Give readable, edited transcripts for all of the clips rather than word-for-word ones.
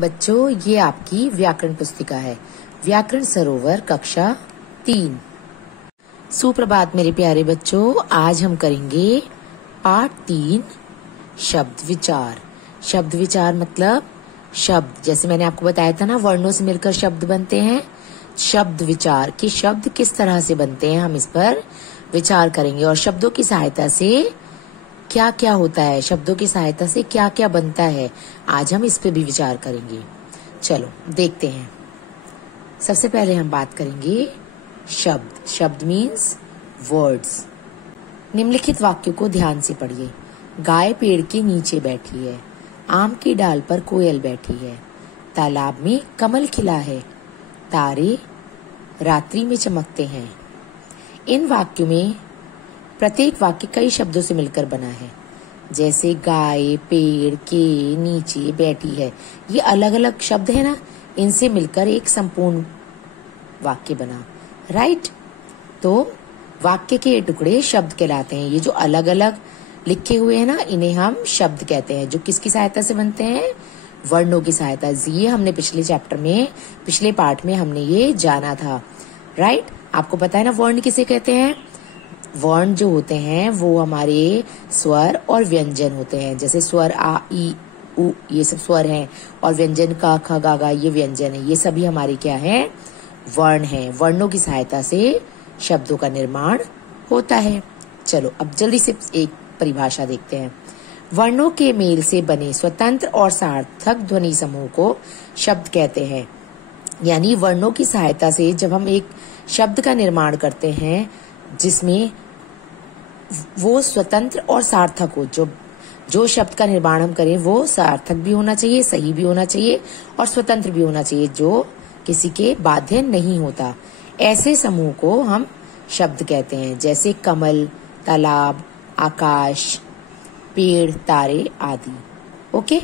बच्चों, ये आपकी व्याकरण पुस्तिका है। व्याकरण सरोवर कक्षा 3। सुप्रभात मेरे प्यारे बच्चों। आज हम करेंगे पाठ 3 शब्द विचार। शब्द विचार मतलब शब्द, जैसे मैंने आपको बताया था ना, वर्णों से मिलकर शब्द बनते हैं। शब्द विचार कि शब्द किस तरह से बनते हैं, हम इस पर विचार करेंगे। और शब्दों की सहायता से क्या क्या होता है, शब्दों की सहायता से क्या क्या बनता है, आज हम इस पे भी विचार करेंगे। चलो देखते हैं। सबसे पहले हम बात करेंगे शब्द। शब्द मीन्स वर्ड्स। निम्नलिखित वाक्यों को ध्यान से पढ़िए। गाय पेड़ के नीचे बैठी है, आम की डाल पर कोयल बैठी है, तालाब में कमल खिला है, तारे रात्रि में चमकते हैं। इन वाक्यों में प्रत्येक वाक्य कई शब्दों से मिलकर बना है। जैसे गाय, पेड़ के नीचे बैठी है, ये अलग अलग शब्द है ना, इनसे मिलकर एक संपूर्ण वाक्य बना। राइट। तो वाक्य के टुकड़े शब्द कहलाते हैं। ये जो अलग अलग लिखे हुए हैं ना, इन्हें हम शब्द कहते हैं, जो किसकी सहायता से बनते हैं, वर्णों की सहायता से। ये हमने पिछले चैप्टर में, पिछले पाठ में हमने ये जाना था। राइट। आपको पता है ना वर्ण किसे कहते हैं। वर्ण जो होते हैं वो हमारे स्वर और व्यंजन होते हैं। जैसे स्वर आ, ई, उ, ये सब स्वर हैं, और व्यंजन का, ख, गा, गा, ये व्यंजन है। ये सभी हमारे क्या है, वर्ण हैं। वर्णों की सहायता से शब्दों का निर्माण होता है। चलो अब जल्दी से एक परिभाषा देखते हैं। वर्णों के मेल से बने स्वतंत्र और सार्थक ध्वनि समूह को शब्द कहते हैं। यानी वर्णों की सहायता से जब हम एक शब्द का निर्माण करते हैं जिसमें वो स्वतंत्र और सार्थक हो, जो शब्द का निर्माण हम करें वो सार्थक भी होना चाहिए, सही भी होना चाहिए और स्वतंत्र भी होना चाहिए, जो किसी के बाध्य नहीं होता। ऐसे समूह को हम शब्द कहते हैं। जैसे कमल, तालाब, आकाश, पेड़, तारे आदि। ओके।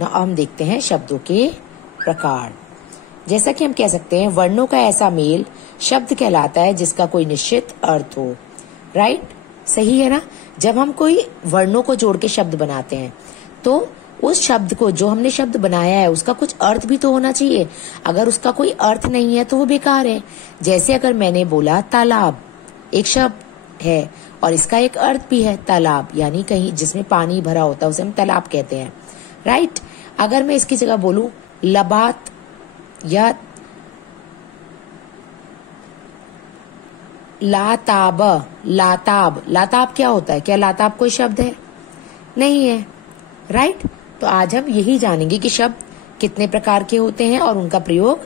ना हम देखते हैं शब्दों के प्रकार। जैसा कि हम कह सकते हैं, वर्णों का ऐसा मेल शब्द कहलाता है जिसका कोई निश्चित अर्थ हो। राइट। सही है ना। जब हम कोई वर्णों को जोड़ के शब्द बनाते हैं तो उस शब्द को, जो हमने शब्द बनाया है, उसका कुछ अर्थ भी तो होना चाहिए। अगर उसका कोई अर्थ नहीं है तो वो बेकार है। जैसे अगर मैंने बोला तालाब, एक शब्द है और इसका एक अर्थ भी है, तालाब यानी कहीं जिसमें पानी भरा होता है उसे हम तालाब कहते हैं। राइट। अगर मैं इसकी जगह बोलूं लबात या लाताब, लाताब, लाताब क्या होता है? क्या लाताब कोई शब्द है? नहीं है। राइट। तो आज हम यही जानेंगे कि शब्द कितने प्रकार के होते हैं और उनका प्रयोग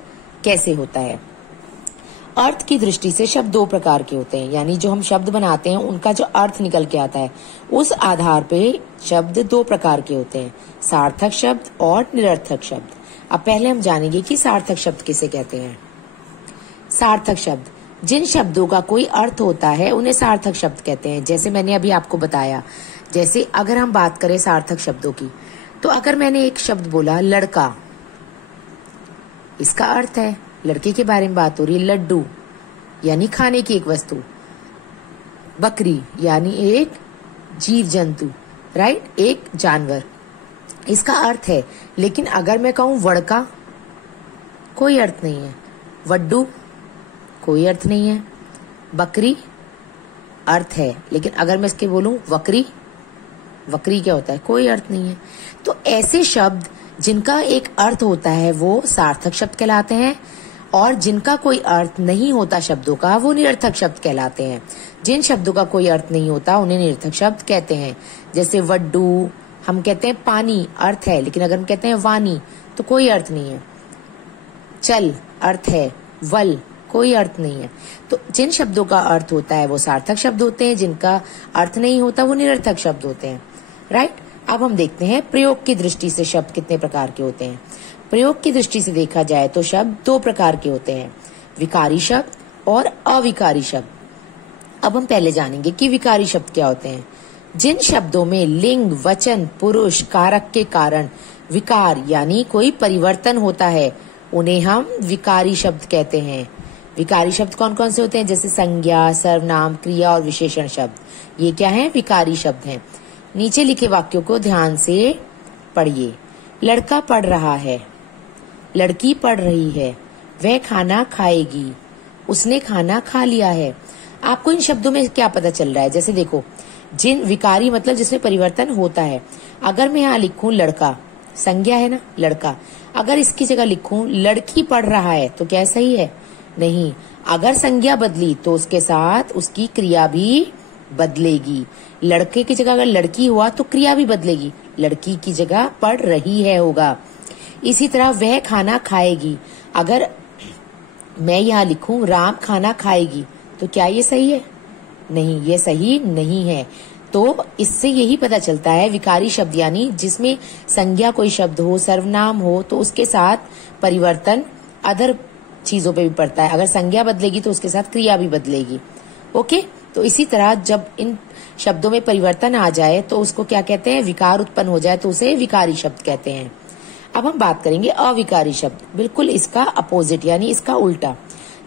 कैसे होता है। अर्थ की दृष्टि से शब्द 2 प्रकार के होते हैं। यानी जो हम शब्द बनाते हैं उनका जो अर्थ निकल के आता है, उस आधार पे शब्द 2 प्रकार के होते हैं, सार्थक शब्द और निरर्थक शब्द। अब पहले हम जानेंगे कि सार्थक शब्द किसे कहते हैं। सार्थक शब्द, जिन शब्दों का कोई अर्थ होता है उन्हें सार्थक शब्द कहते हैं। जैसे मैंने अभी आपको बताया, जैसे अगर हम बात करें सार्थक शब्दों की, तो अगर मैंने एक शब्द बोला लड़का, इसका अर्थ है लड़के के बारे में बात हो रही है। लड्डू यानी खाने की एक वस्तु, बकरी यानी एक जीव जंतु, राइट, एक जानवर, इसका अर्थ है। लेकिन अगर मैं कहूं वड़का, कोई अर्थ नहीं है। वड्डू, कोई अर्थ नहीं है। बकरी, अर्थ है, लेकिन अगर मैं इसके बोलूं वकरी, वकरी क्या होता है? कोई अर्थ नहीं है। तो ऐसे शब्द जिनका एक अर्थ होता है वो सार्थक शब्द कहलाते हैं, और जिनका कोई अर्थ नहीं होता शब्दों का, वो निरर्थक शब्द कहलाते हैं। जिन शब्दों का कोई अर्थ नहीं होता उन्हें निरर्थक शब्द कहते हैं। जैसे वड्डू, हम कहते हैं पानी, अर्थ है, लेकिन अगर हम कहते हैं वानी तो कोई अर्थ नहीं है। चल, अर्थ है। वल, कोई अर्थ नहीं है। तो जिन शब्दों का अर्थ होता है वो सार्थक शब्द होते हैं, जिनका अर्थ नहीं होता वो निरर्थक शब्द होते हैं। राइट। अब हम देखते हैं प्रयोग की दृष्टि से शब्द कितने प्रकार के होते हैं। प्रयोग की दृष्टि से देखा जाए तो शब्द 2 प्रकार के होते हैं, विकारी शब्द और अविकारी शब्द। अब हम पहले जानेंगे कि विकारी शब्द क्या होते हैं। जिन शब्दों में लिंग, वचन, पुरुष, कारक के कारण विकार यानी कोई परिवर्तन होता है उन्हें हम विकारी शब्द कहते हैं। विकारी शब्द कौन कौन से होते हैं? जैसे संज्ञा, सर्वनाम, क्रिया और विशेषण शब्द, ये क्या है? विकारी शब्द हैं। नीचे लिखे वाक्यों को ध्यान से पढ़िए। लड़का पढ़ रहा है, लड़की पढ़ रही है, वह खाना खाएगी, उसने खाना खा लिया है। आपको इन शब्दों में क्या पता चल रहा है? जैसे देखो, जिन विकारी मतलब जिसमें परिवर्तन होता है। अगर मैं यहाँ लिखूं लड़का, संज्ञा है ना लड़का, अगर इसकी जगह लिखूं लड़की पढ़ रहा है तो क्या सही है? नहीं। अगर संज्ञा बदली तो उसके साथ उसकी क्रिया भी बदलेगी। लड़के की जगह अगर लड़की हुआ तो क्रिया भी बदलेगी, लड़की की जगह पढ़ रही है होगा। इसी तरह वह खाना खाएगी, अगर मैं यहाँ लिखूं राम खाना खाएगी तो क्या ये सही है? नहीं, ये सही नहीं है। तो इससे यही पता चलता है विकारी शब्द यानी जिसमें संज्ञा कोई शब्द हो, सर्वनाम हो, तो उसके साथ परिवर्तन अदर चीजों पे भी पड़ता है। अगर संज्ञा बदलेगी तो उसके साथ क्रिया भी बदलेगी। ओके, तो इसी तरह जब इन शब्दों में परिवर्तन आ जाए तो उसको क्या कहते हैं? विकार उत्पन्न हो जाए तो उसे विकारी शब्द कहते हैं। अब हम बात करेंगे अविकारी शब्द, बिल्कुल इसका अपोजिट यानी इसका उल्टा।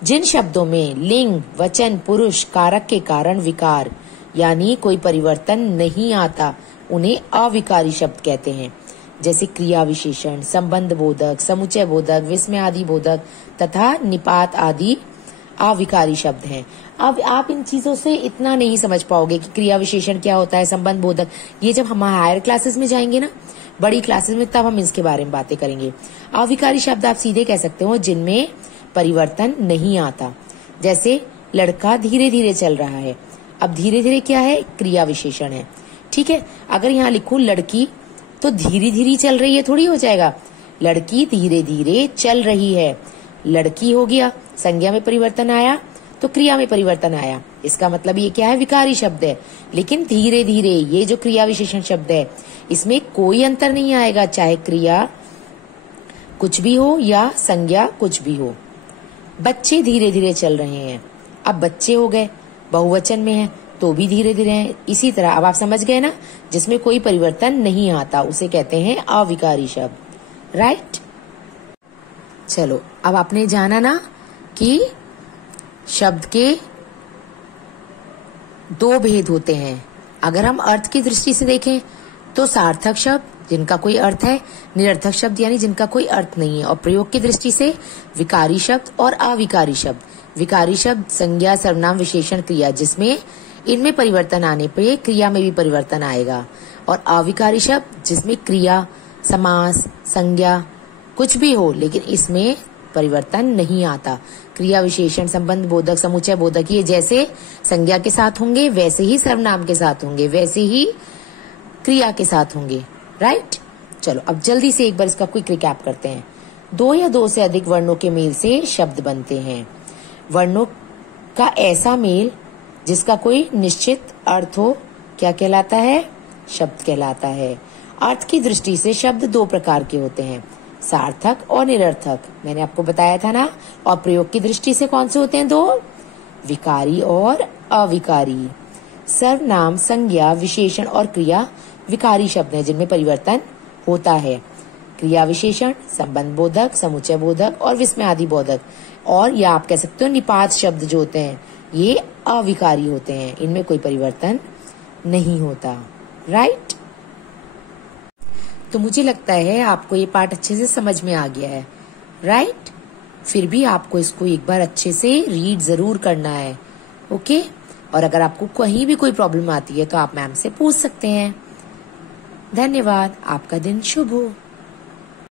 जिन शब्दों में लिंग, वचन, पुरुष, कारक के कारण विकार यानी कोई परिवर्तन नहीं आता उन्हें अविकारी शब्द कहते हैं। जैसे क्रिया विशेषण, संबंध बोधक, समुच्चय बोधक, विस्मय आदि बोधक तथा निपात आदि अविकारी शब्द हैं। अब आप इन चीजों से इतना नहीं समझ पाओगे कि क्रिया विशेषण क्या होता है, संबंध बोधक, ये जब हम हायर क्लासेस में जाएंगे ना, बड़ी क्लासेस में, तब हम इसके बारे में बातें करेंगे। अविकारी शब्द आप सीधे कह सकते हो जिनमें परिवर्तन नहीं आता। जैसे लड़का धीरे धीरे चल रहा है, अब धीरे धीरे क्या है? क्रिया विशेषण है। ठीक है, अगर यहाँ लिखूं लड़की तो धीरे धीरे चल रही है थोड़ी हो जाएगा, लड़की धीरे धीरे चल रही है, लड़की हो गया, संज्ञा में परिवर्तन आया तो क्रिया में परिवर्तन आया, इसका मतलब ये क्या है? विकारी शब्द है। लेकिन धीरे धीरे ये जो क्रिया विशेषण शब्द है इसमें कोई अंतर नहीं आएगा, चाहे क्रिया कुछ भी हो या संज्ञा कुछ भी हो। बच्चे धीरे धीरे चल रहे हैं, अब बच्चे हो गए, बहुवचन में है तो भी धीरे धीरे है। इसी तरह अब आप समझ गए ना, जिसमें कोई परिवर्तन नहीं आता उसे कहते हैं अविकारी शब्द। राइट, चलो अब आपने जाना ना कि शब्द के दो भेद होते हैं। अगर हम अर्थ की दृष्टि से देखें तो सार्थक शब्द जिनका कोई अर्थ है, निरर्थक शब्द यानी जिनका कोई अर्थ नहीं है, और प्रयोग की दृष्टि से विकारी शब्द और अविकारी शब्द। विकारी शब्द संज्ञा, सर्वनाम, विशेषण, क्रिया जिसमें इनमें परिवर्तन आने पे क्रिया में भी परिवर्तन आएगा, और अविकारी शब्द जिसमें क्रिया, समास, संज्ञा कुछ भी हो लेकिन इसमें परिवर्तन नहीं आता। क्रिया विशेषण, संबंध बोधक, समुच्चय बोधक ये जैसे संज्ञा के साथ होंगे वैसे ही सर्वनाम के साथ होंगे, वैसे ही क्रिया के साथ होंगे। राइट, चलो अब जल्दी से एक बार इसका क्विक रिकैप करते हैं। दो या दो से अधिक वर्णों के मेल से शब्द बनते हैं। वर्णों का ऐसा मेल जिसका कोई निश्चित अर्थ हो क्या कहलाता है? शब्द कहलाता है। अर्थ की दृष्टि से शब्द दो प्रकार के होते हैं, सार्थक और निरर्थक, मैंने आपको बताया था ना। और प्रयोग की दृष्टि से कौन से होते हैं? दो, विकारी और अविकारी। सर्वनाम, संज्ञा, विशेषण और क्रिया विकारी शब्द हैं जिनमें परिवर्तन होता है। क्रिया विशेषण, संबंध बोधक, समुच्चय बोधक और विस्मय आदि बोधक, और या आप कह सकते हो निपात शब्द जो होते हैं ये अविकारी होते हैं, इनमें कोई परिवर्तन नहीं होता। राइट, तो मुझे लगता है आपको ये पार्ट अच्छे से समझ में आ गया है। राइट, फिर भी आपको इसको एक बार अच्छे से रीड जरूर करना है। ओके, और अगर आपको कहीं भी कोई प्रॉब्लम आती है तो आप मैम से पूछ सकते हैं। धन्यवाद, आपका दिन शुभ हो।